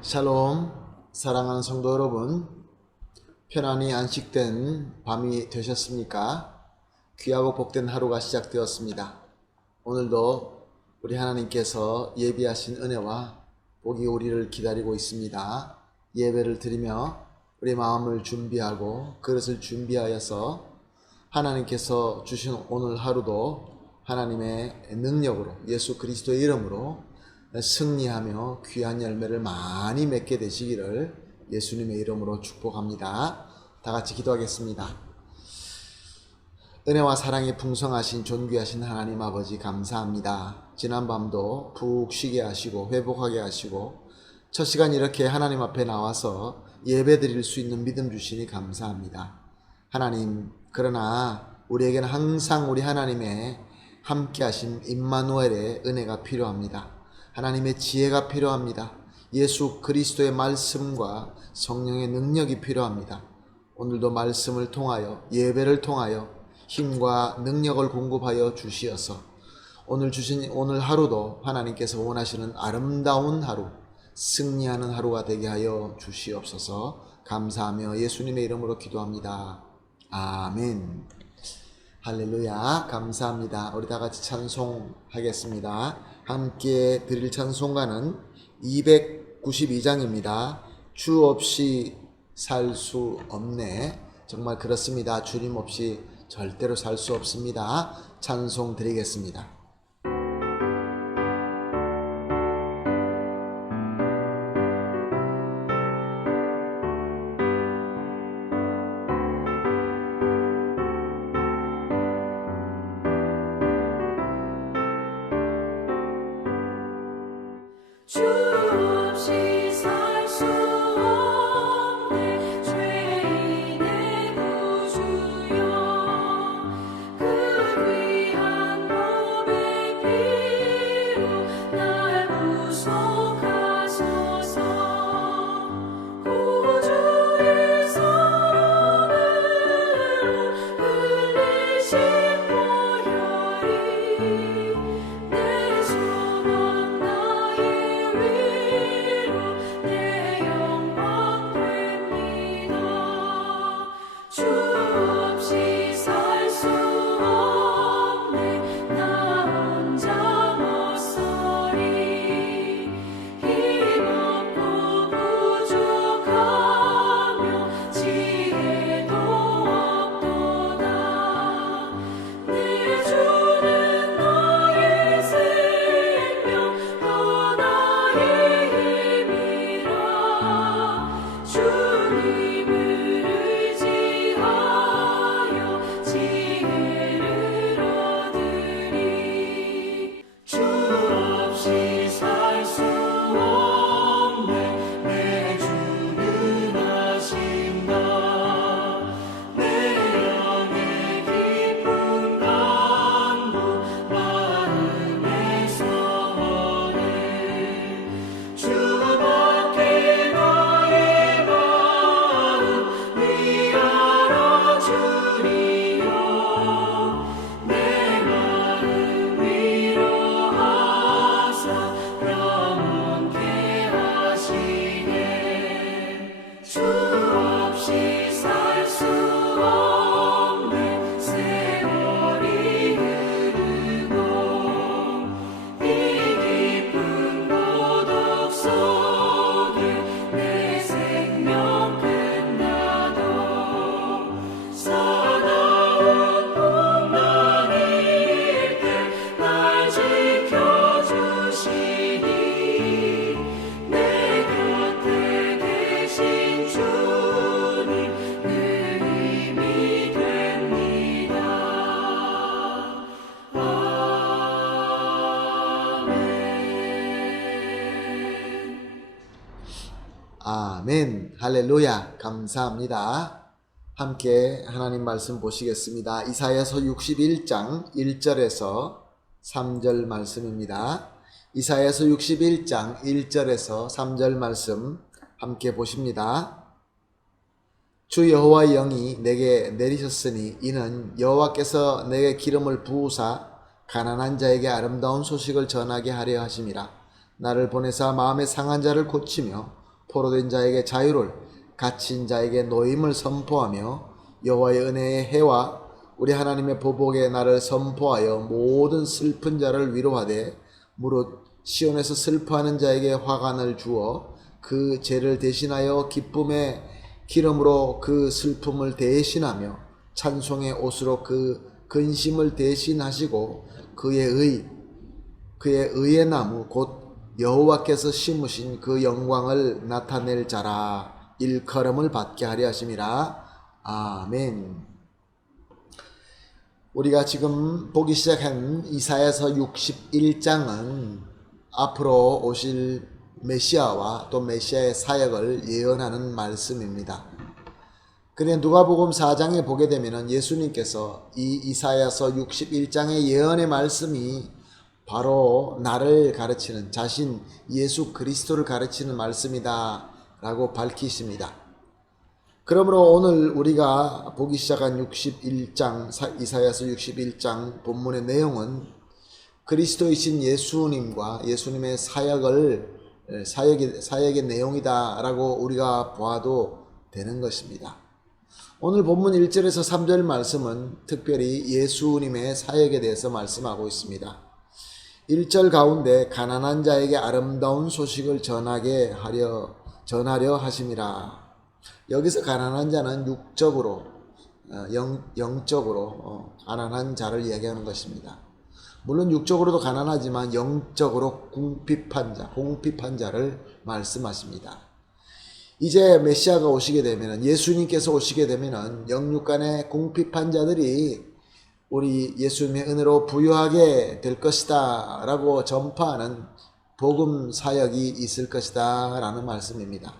샬롬, 사랑하는 성도 여러분, 편안히 안식된 밤이 되셨습니까? 귀하고 복된 하루가 시작되었습니다. 오늘도 우리 하나님께서 예비하신 은혜와 복이 우리를 기다리고 있습니다. 예배를 드리며 우리 마음을 준비하고 그릇을 준비하여서 하나님께서 주신 오늘 하루도 하나님의 능력으로 예수 그리스도의 이름으로 승리하며 귀한 열매를 많이 맺게 되시기를 예수님의 이름으로 축복합니다. 다 같이 기도하겠습니다. 은혜와 사랑이 풍성하신 존귀하신 하나님 아버지 감사합니다. 지난밤도 푹 쉬게 하시고 회복하게 하시고 첫 시간 이렇게 하나님 앞에 나와서 예배 드릴 수 있는 믿음 주시니 감사합니다. 하나님, 그러나 우리에게는 항상 우리 하나님의 함께 하신 임마누엘의 은혜가 필요합니다. 하나님의 지혜가 필요합니다. 예수 그리스도의 말씀과 성령의 능력이 필요합니다. 오늘도 말씀을 통하여 예배를 통하여 힘과 능력을 공급하여 주시어서 오늘 주신 오늘 하루도 하나님께서 원하시는 아름다운 하루, 승리하는 하루가 되게 하여 주시옵소서. 감사하며 예수님의 이름으로 기도합니다. 아멘. 할렐루야. 감사합니다. 우리 다 같이 찬송하겠습니다. 함께 드릴 찬송가는 292장입니다. 주 없이 살 수 없네. 정말 그렇습니다. 주님 없이 절대로 살 수 없습니다. 찬송 드리겠습니다. 주 없이 살 수 없네 죄인의 구주여 그 귀한 몸의 피로 날 구속하소서 구주의 사랑으로 흘리신 보혈이 내 소망 나의 위로 내 영광 됩니다. 주 없이 살 수 없네 나 혼자 못서리 힘없고 부족하며 지혜도 없도다. 내 주는 나의 생명 또 나의 힘이라. 주님을 의지하여 지혜를 얻으리. 주 없이 살 수 없네 내 주는 하신다. 내 영의 깊은 간구 마음의 소원을 주밖에 나의 마음 위하여 주리요. 내 마음 위로하사 영원케 하시네. 주 없이 살 수 없네 세월이 흐르고 이 깊은 고독 속에 내 생명 끝나도 사나운 풍랑일 때 날 지켜주시니 내 곁에 계신 주님 그 힘이 됩니다. 아멘. 아멘. 할렐루야. 감사합니다. 함께 하나님 말씀 보시겠습니다. 이사야서 61장 1절에서 3절 말씀입니다. 이사야서 61장 1절에서 3절 말씀 함께 보십니다. 주 여호와의 영이 내게 내리셨으니 이는 여호와께서 내게 기름을 부으사 가난한 자에게 아름다운 소식을 전하게 하려 하심이라. 나를 보내사 마음에 상한 자를 고치며 포로된 자에게 자유를, 갇힌 자에게 노임을 선포하며 여호와의 은혜의 해와 우리 하나님의 보복의 날을 선포하여 모든 슬픈 자를 위로하되 무릇 시온에서 슬퍼하는 자에게 화관을 주어 그 죄를 대신하여 기쁨의 기름으로 그 슬픔을 대신하며 찬송의 옷으로 그 근심을 대신하시고 그의 의의 나무 곧 여호와께서 심으신 그 영광을 나타낼 자라 일컬음을 받게 하려 하심이라. 아멘. 우리가 지금 보기 시작한 이사야서 61장은 앞으로 오실 메시아와 또 메시아의 사역을 예언하는 말씀입니다. 그런데 누가복음 4장에 보게 되면 예수님께서 이 이사야서 61장의 예언의 말씀이 바로 나를 가르치는, 자신 예수 그리스도를 가르치는 말씀이다 라고 밝히십니다. 그러므로 오늘 우리가 보기 시작한 61장, 이사야서 61장 본문의 내용은 그리스도이신 예수님과 예수님의 사역의 내용이다 라고 우리가 보아도 되는 것입니다. 오늘 본문 1절에서 3절 말씀은 특별히 예수님의 사역에 대해서 말씀하고 있습니다. 1절 가운데 가난한 자에게 아름다운 소식을 전하려 하심이라. 여기서 가난한 자는 육적으로, 영적으로 가난한 자를 이야기하는 것입니다. 물론 육적으로도 가난하지만 영적으로 궁핍한 자를 말씀하십니다. 이제 메시아가 오시게 되면, 예수님께서 오시게 되면 영육간의 궁핍한 자들이 우리 예수님의 은혜로 부유하게 될 것이다 라고 전파하는 복음 사역이 있을 것이다 라는 말씀입니다.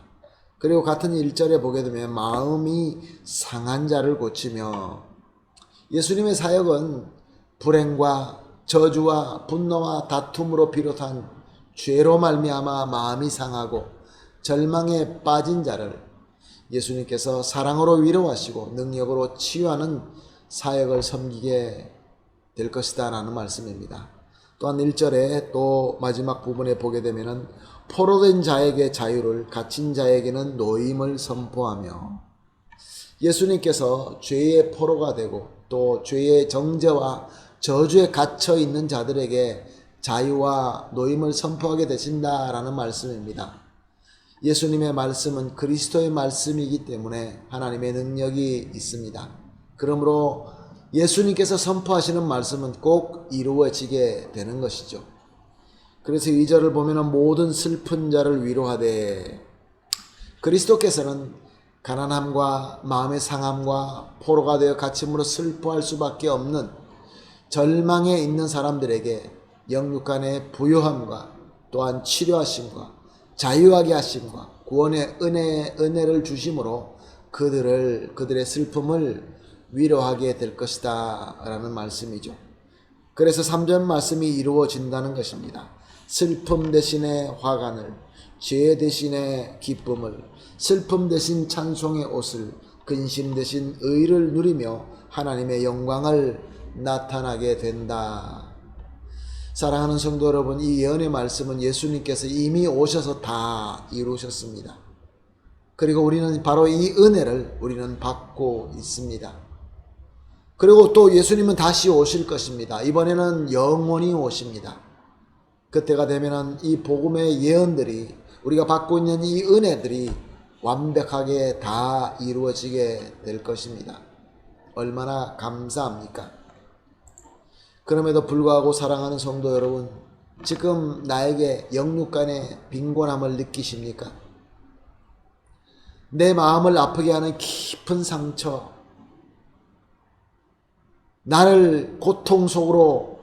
그리고 같은 1절에 보게 되면 마음이 상한 자를 고치며, 예수님의 사역은 불행과 저주와 분노와 다툼으로 비롯한 죄로 말미암아 마음이 상하고 절망에 빠진 자를 예수님께서 사랑으로 위로하시고 능력으로 치유하는 사역을 섬기게 될 것이다 라는 말씀입니다. 또한 1절에 또 마지막 부분에 보게 되면은 포로된 자에게 자유를, 갇힌 자에게는 노임을 선포하며, 예수님께서 죄의 포로가 되고 또 죄의 정죄와 저주에 갇혀 있는 자들에게 자유와 노임을 선포하게 되신다라는 말씀입니다. 예수님의 말씀은 그리스도의 말씀이기 때문에 하나님의 능력이 있습니다. 그러므로 예수님께서 선포하시는 말씀은 꼭 이루어지게 되는 것이죠. 그래서 2절을 보면 모든 슬픈 자를 위로하되, 그리스도께서는 가난함과 마음의 상함과 포로가 되어 갇힘으로 슬퍼할 수밖에 없는 절망에 있는 사람들에게 영육간의 부요함과 또한 치료하심과 자유하게 하심과 구원의 은혜를 주심으로 그들의 슬픔을 위로하게 될 것이다 라는 말씀이죠. 그래서 3절 말씀이 이루어진다는 것입니다. 슬픔 대신에 화관을, 죄 대신에 기쁨을, 슬픔 대신 찬송의 옷을, 근심 대신 의를 누리며 하나님의 영광을 나타나게 된다. 사랑하는 성도 여러분, 이 예언의 말씀은 예수님께서 이미 오셔서 다 이루셨습니다. 그리고 우리는 바로 이 은혜를 우리는 받고 있습니다. 그리고 또 예수님은 다시 오실 것입니다. 이번에는 영원히 오십니다. 그때가 되면은 이 복음의 예언들이, 우리가 받고 있는 이 은혜들이 완벽하게 다 이루어지게 될 것입니다. 얼마나 감사합니까? 그럼에도 불구하고 사랑하는 성도 여러분, 지금 나에게 영육간의 빈곤함을 느끼십니까? 내 마음을 아프게 하는 깊은 상처, 나를 고통 속으로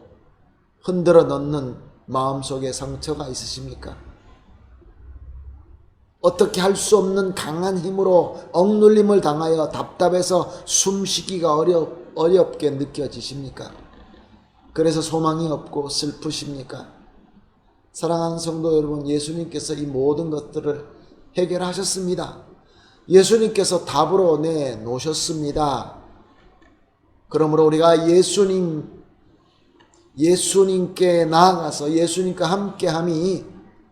흔들어 넣는 마음속에 상처가 있으십니까? 어떻게 할 수 없는 강한 힘으로 억눌림을 당하여 답답해서 숨쉬기가 어렵게 느껴지십니까? 그래서 소망이 없고 슬프십니까? 사랑하는 성도 여러분, 예수님께서 이 모든 것들을 해결하셨습니다. 예수님께서 답으로 내놓으셨습니다. 그러므로 우리가 예수님께 나아가서 예수님과 함께함이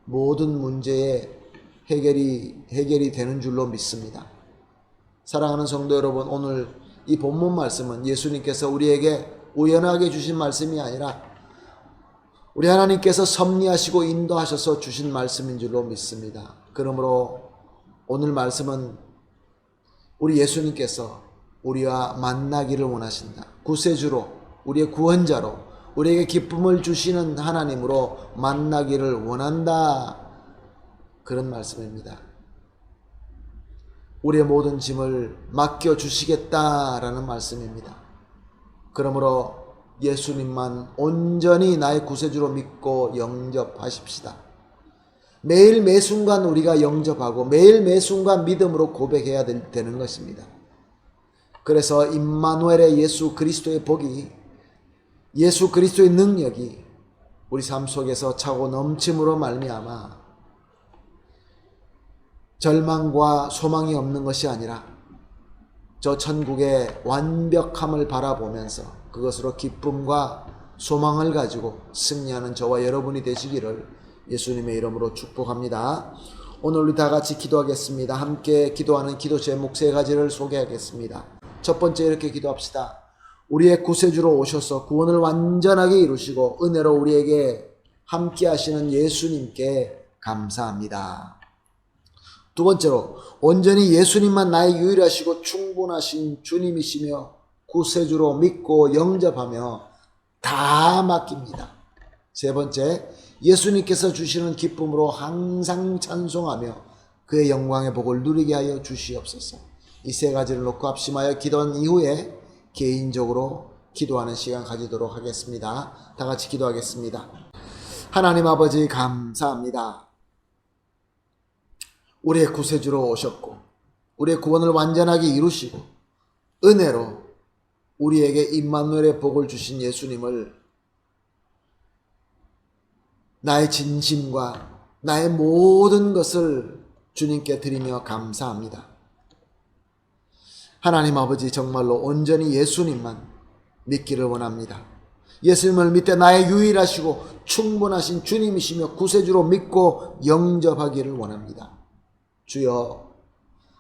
모든 문제의 해결이 되는 줄로 믿습니다. 사랑하는 성도 여러분, 오늘 이 본문 말씀은 예수님께서 우리에게 우연하게 주신 말씀이 아니라 우리 하나님께서 섭리하시고 인도하셔서 주신 말씀인 줄로 믿습니다. 그러므로 오늘 말씀은 우리 예수님께서 우리와 만나기를 원하신다. 구세주로, 우리의 구원자로, 우리에게 기쁨을 주시는 하나님으로 만나기를 원한다. 그런 말씀입니다. 우리의 모든 짐을 맡겨주시겠다라는 말씀입니다. 그러므로 예수님만 온전히 나의 구세주로 믿고 영접하십시다. 매일 매순간 우리가 영접하고 매일 매순간 믿음으로 고백해야 되는 것입니다. 그래서 임마누엘의 예수 그리스도의 복이, 예수 그리스도의 능력이 우리 삶 속에서 차고 넘침으로 말미암아 절망과 소망이 없는 것이 아니라 저 천국의 완벽함을 바라보면서 그것으로 기쁨과 소망을 가지고 승리하는 저와 여러분이 되시기를 예수님의 이름으로 축복합니다. 오늘 우리 다 같이 기도하겠습니다. 함께 기도하는 기도 제목 3가지를 소개하겠습니다. 첫 번째, 이렇게 기도합시다. 우리의 구세주로 오셔서 구원을 완전하게 이루시고 은혜로 우리에게 함께 하시는 예수님께 감사합니다. 두 번째로, 온전히 예수님만 나의 유일하시고 충분하신 주님이시며 구세주로 믿고 영접하며 다 맡깁니다. 세 번째, 예수님께서 주시는 기쁨으로 항상 찬송하며 그의 영광의 복을 누리게 하여 주시옵소서. 이 3가지를 놓고 합심하여 기도한 이후에 개인적으로 기도하는 시간 가지도록 하겠습니다. 다 같이 기도하겠습니다. 하나님 아버지, 감사합니다. 우리의 구세주로 오셨고 우리의 구원을 완전하게 이루시고 은혜로 우리에게 임마누엘의 복을 주신 예수님을 나의 진심과 나의 모든 것을 주님께 드리며 감사합니다. 하나님 아버지, 정말로 온전히 예수님만 믿기를 원합니다. 예수님을 믿되 나의 유일하시고 충분하신 주님이시며 구세주로 믿고 영접하기를 원합니다. 주여,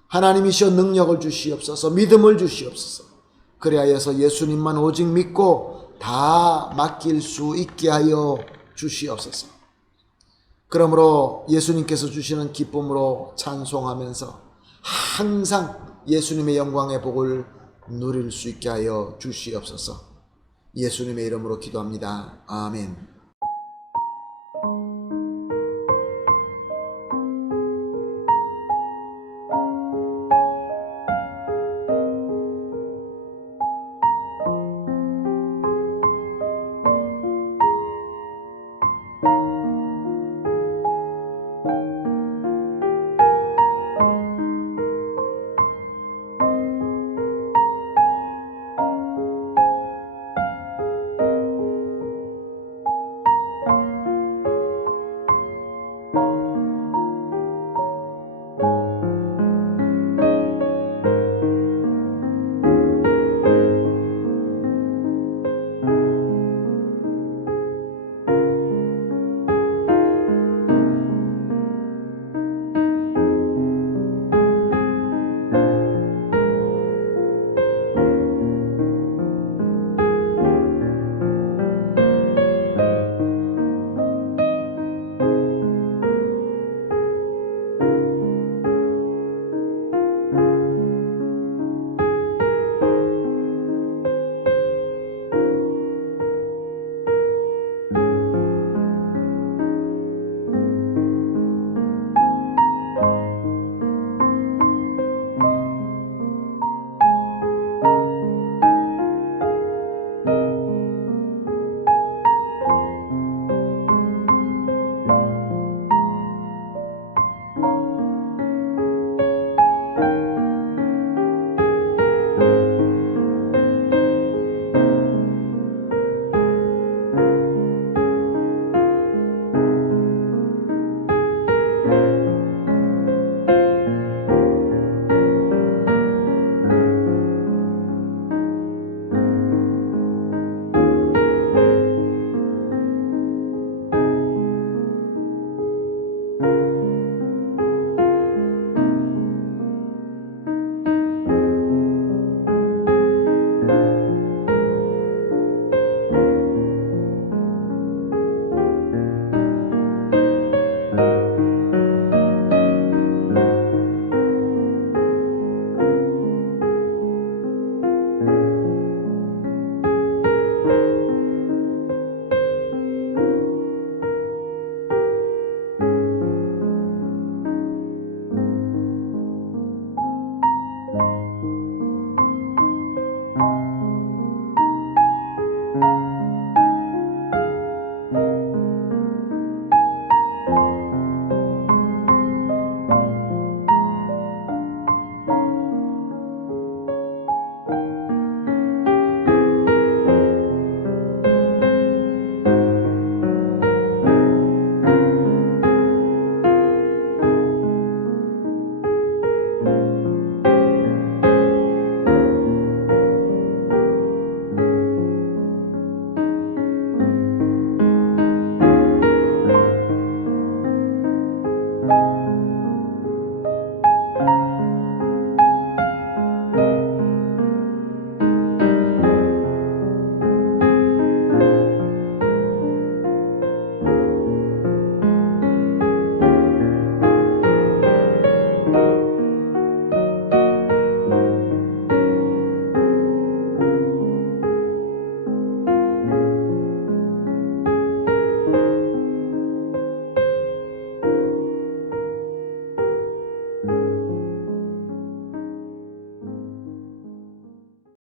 하나님이시여 능력을 주시옵소서, 믿음을 주시옵소서. 그리하여서 예수님만 오직 믿고 다 맡길 수 있게 하여 주시옵소서. 그러므로 예수님께서 주시는 기쁨으로 찬송하면서 항상 예수님의 영광의 복을 누릴 수 있게 하여 주시옵소서. 예수님의 이름으로 기도합니다. 아멘.